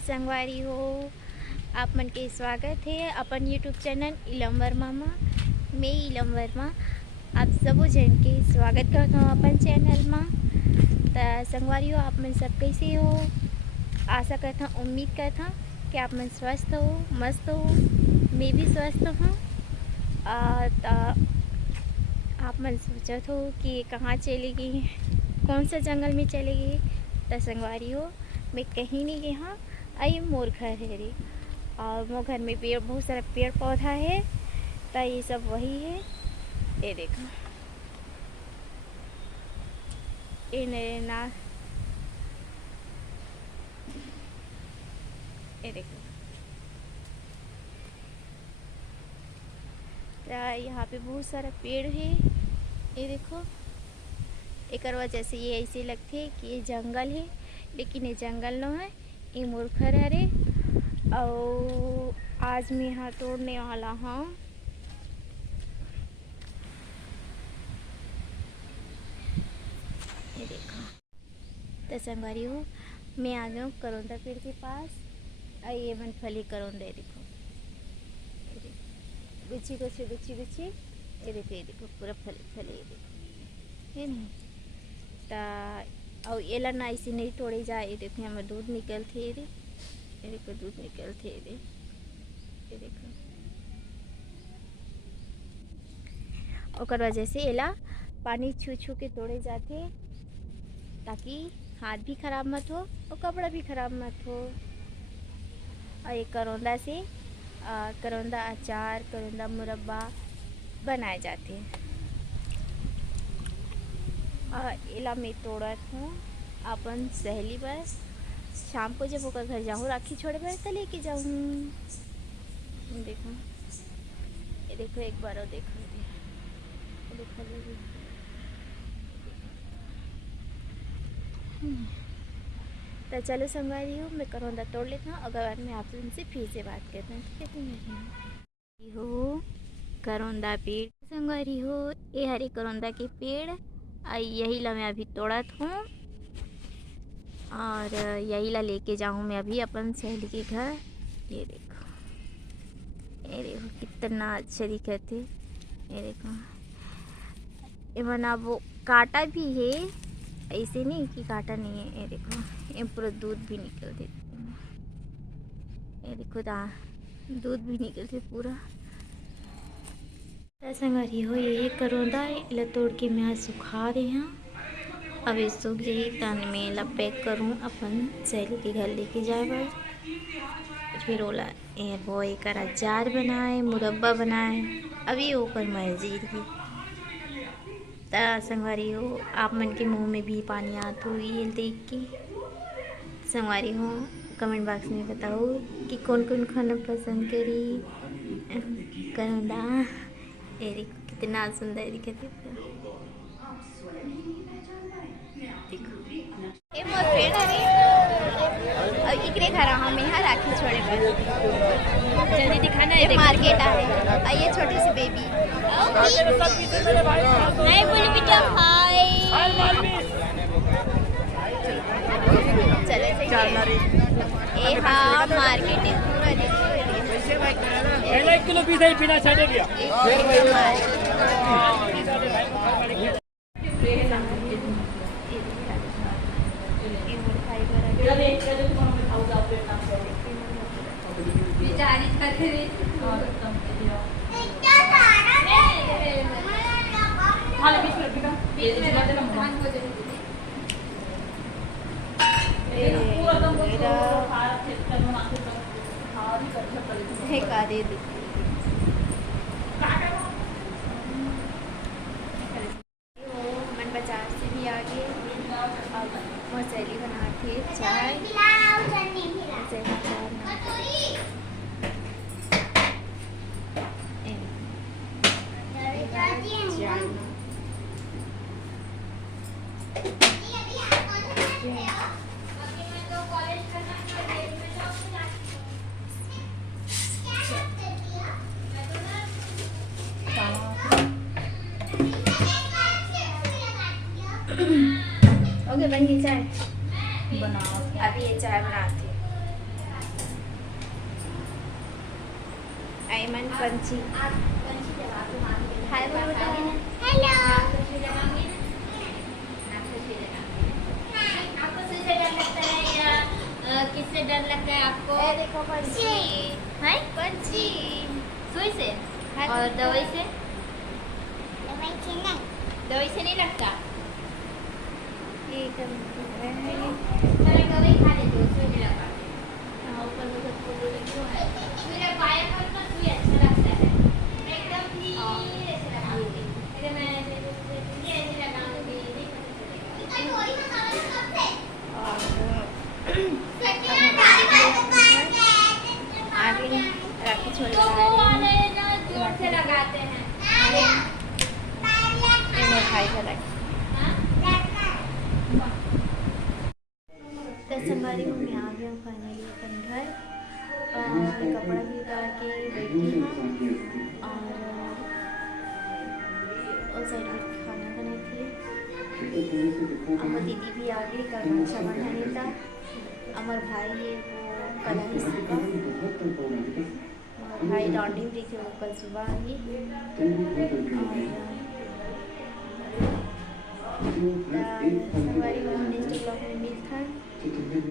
संगवारी हो आप मन के स्वागत है अपन यूट्यूब चैनल इलम वर्मा में। मैं इलम वर्मा आप सबो जन के स्वागत करता हूँ अपन चैनल में। तो संगवारी हो आप मन सब कैसे हो, आशा करता हूँ उम्मीद करता हूँ कि आप मन स्वस्थ हो मस्त हो। मैं भी स्वस्थ हूँ। आप मन सोचत हो कि कहाँ चलेगी, कौन सा जंगल में चलेगी। तो संगवारी हो मैं कहीं नहीं गई हाँ, आई मोर घर है रे। और मोर घर में पेड़ बहुत सारा पेड़ पौधा है। तो ये सब वही है, ये देखो ये ना, ये देखो यहाँ पे बहुत सारा पेड़ है। ये देखो एक वजह से ये ऐसे लगते है कि ये जंगल है, लेकिन ये जंगल न है, ये मोर घर है रे। और आज मैं यहाँ तोड़ने वाला हूँ। ये देखो तो संगवारी हो मैं आ गया हूँ करौंदा पेड़ के पास। ये मूंगफली करौंदा देखो, गुच्छी गुच्छी गुच्छी गुच्छी, ये देखो पूरा फले फले, ये देखो है नहीं। और एला ना ऐसे नहीं तोड़े जाए। ये देखो हमें दूध निकलते, ये देखो दूध निकलते, ये देखो और वजह से एला पानी छू छू के तोड़े जाते, ताकि हाथ भी खराब मत हो और कपड़ा भी खराब मत हो। और ये करौंदा से करौंदा अचार, करौंदा मुरब्बा बनाए जाते हैं। इला में तोड़त हूँ अपन सहेली बस शाम को जब ओकर घर जाऊँ राखी छोड़े बार तो लेके जाऊँ। देखो ये देखो एक बार और देखो, देखो लगी। तो चलो संगवारी हो मैं करौंदा तोड़ लेता हूँ, अगर बाद में आप उनसे फिर से बात करते हैं। ठीक है हो करौंदा पेड़ संगवारी हो, ये हरे करौंदा के पेड़ यही ला मैं अभी तोड़त हूँ और यही ला लेके जाऊँ मैं अभी अपन सहेली के घर। ये देखो कितना अच्छा दिखत है। ये देखो ये बना वो कांटा भी है, ऐसे नहीं कि कांटा नहीं है। ये देखो ये पूरा दूध भी निकल देते, ये देखो दूध भी निकलते पूरा। संगवारी हो ये करौंदा इला तोड़ के मैं आज सुखा दे हैं। अब ये सूख जाए तन में इला पैक करूँ अपन सहेली के घर लेके जाए बर। फिर ओला वो एक अचार बनाए, मुरब्बा बनाए, अभी ओकर मर्जी थी। संगवारी हो आप मन के मुंह में भी पानी आत हो ये देख के। संगवारी हो कमेंट बॉक्स में बताओ कि कौन कौन खाना पसंद करी करौंदा। ये देखो कितना सुंदर दिखते ये मोर पेड़ है और इकरे घर हम यहाँ राखी छोड़े पर जल्दी दिखाना है। मार्केट है और ये छोटी सी बेबी नहीं बोली बेटा हाय। चले ये हाँ मार्केट है पूरा देखो। 1 किलो पीस है बिना छाटे दिया। मन बाजार से भी आ गए और सहेली बनाती है चाय। ओके बन गई चाय, बनाओ अभी ये चाय बनाती है। आयमन पंची। हाय बोलो बेटा। हेलो। आपको किससे डर लगता है या किससे डर लगता है आपको? देखो पंछी। है पंछी। सुई से और दवाई से? दवाई से नहीं लगता। ये एकदम चलो दवाई खा लेते हो, सुई नहीं लगा। ऊपर में सब फूल क्यों है? मेरा पाया पर ना सुई अच्छा लगता है, एकदम धीरे से लगाऊंगी। अगर मैं ऐसे लगाऊंगी नहीं पता चलेगा। आगे राखी छोड़ तो वो वाले ना जोर से लगाते हैं। भाई का लाइक संगवारी हूँ। मैं आ गया हूँ फाइनली अपन घर और कपड़ा भी उतार के बैठी हूँ और उस साइड में खाना बनाई थी। अमर दीदी भी आ गई, कल रक्षाबंधन था। अमर भाई है वो कल ही सुबह, भाई लॉन्ड्री में थे वो कल सुबह आ गई। और संगवारी नेक्स्ट ब्लॉग में मिलता है।